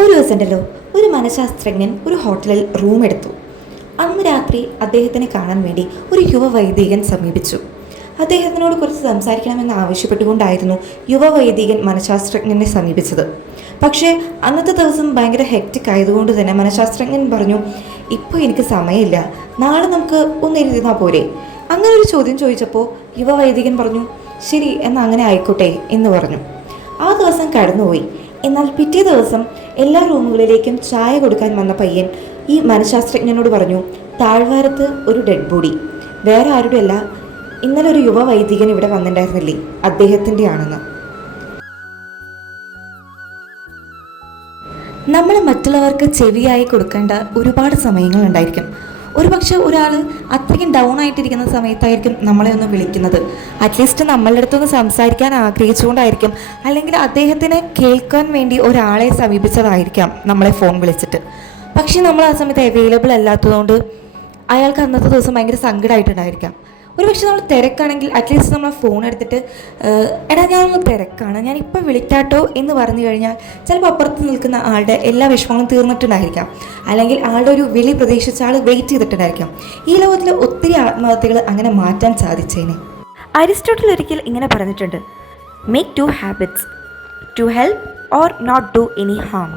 ഒരു ദിവസമുണ്ടല്ലോ, ഒരു മനഃശാസ്ത്രജ്ഞൻ ഒരു ഹോട്ടലിൽ റൂം എടുത്തു. അന്ന് രാത്രി അദ്ദേഹത്തിനെ കാണാൻ വേണ്ടി ഒരു യുവ വൈദികൻ സമീപിച്ചു. അദ്ദേഹത്തിനോട് കുറച്ച് സംസാരിക്കണമെന്ന് ആവശ്യപ്പെട്ടുകൊണ്ടായിരുന്നു യുവ വൈദികൻ മനഃശാസ്ത്രജ്ഞനെ സമീപിച്ചത്. പക്ഷേ അന്നത്തെ ദിവസം ഭയങ്കര ഹെക്റ്റിക് ആയതുകൊണ്ട് തന്നെ മനഃശാസ്ത്രജ്ഞൻ പറഞ്ഞു, ഇപ്പോൾ എനിക്ക് സമയമില്ല, നാളെ നമുക്ക് ഒന്നിരുന്നാൽ പോരെ? അങ്ങനെ ഒരു ചോദ്യം ചോദിച്ചപ്പോൾ യുവ വൈദികൻ പറഞ്ഞു, ശരി എന്നാൽ അങ്ങനെ ആയിക്കോട്ടെ എന്ന് പറഞ്ഞു. ആ ദിവസം കടന്നുപോയി. എന്നാൽ പിറ്റേ ദിവസം എല്ലാ റൂമുകളിലേക്കും ചായ കൊടുക്കാൻ വന്ന പയ്യൻ ഈ മനഃശാസ്ത്രജ്ഞനോട് പറഞ്ഞു, താഴ്വാരത്ത് ഒരു ഡെഡ് ബോഡി, വേറെ ആരുടെ അല്ല, ഇന്നലെ ഒരു യുവ വൈദികൻ ഇവിടെ വന്നിട്ടുണ്ടായിരുന്നില്ലേ, അദ്ദേഹത്തിൻ്റെ ആണെന്ന്. നമ്മൾ മറ്റുള്ളവർക്ക് ചെവിയായി കൊടുക്കേണ്ട ഒരുപാട് സമയങ്ങളുണ്ടായിരിക്കും. ഒരുപക്ഷെ ഒരാൾ അത്രയ്ക്കും ഡൗൺ ആയിട്ടിരിക്കുന്ന സമയത്തായിരിക്കും നമ്മളെ ഒന്ന് വിളിക്കുന്നത്. അറ്റ്ലീസ്റ്റ് നമ്മളുടെ അടുത്തൊന്ന് സംസാരിക്കാൻ ആഗ്രഹിച്ചുകൊണ്ടായിരിക്കും, അല്ലെങ്കിൽ അദ്ദേഹത്തിന് കേൾക്കാൻ വേണ്ടി ഒരാളെ സമീപിച്ചതായിരിക്കാം നമ്മളെ ഫോൺ വിളിച്ചിട്ട്. പക്ഷേ നമ്മൾ ആ സമയത്ത് അവൈലബിൾ അല്ലാത്തതുകൊണ്ട് അയാൾക്ക് അന്നത്തെ ദിവസം ഭയങ്കര സങ്കടമായിട്ടുണ്ടായിരിക്കാം. ഒരുപക്ഷെ നമ്മൾ തിരക്കാണെങ്കിൽ അറ്റ്ലീസ്റ്റ് നമ്മൾ ഫോൺ എടുത്തിട്ട് എടാ ഞാനൊന്ന് തിരക്കാണ്, ഞാനിപ്പോൾ വിളിക്കാട്ടോ എന്ന് പറഞ്ഞു കഴിഞ്ഞാൽ ചിലപ്പോൾ അപ്പുറത്ത് നിൽക്കുന്ന ആളുടെ എല്ലാ വിഷമങ്ങളും തീർന്നിട്ടുണ്ടായിരിക്കാം, അല്ലെങ്കിൽ ആളുടെ ഒരു വിളി പ്രതീക്ഷിച്ച ആൾ വെയിറ്റ് ചെയ്തിട്ടുണ്ടായിരിക്കാം. ഈ ലോകത്തിൽ ഒത്തിരി ആത്മഹത്യകൾ അങ്ങനെ മാറ്റാൻ സാധിച്ചേനെ. അരിസ്റ്റോട്ടിൽ ഒരിക്കൽ ഇങ്ങനെ പറഞ്ഞിട്ടുണ്ട്, make 2 habits, to help or not do any Ham.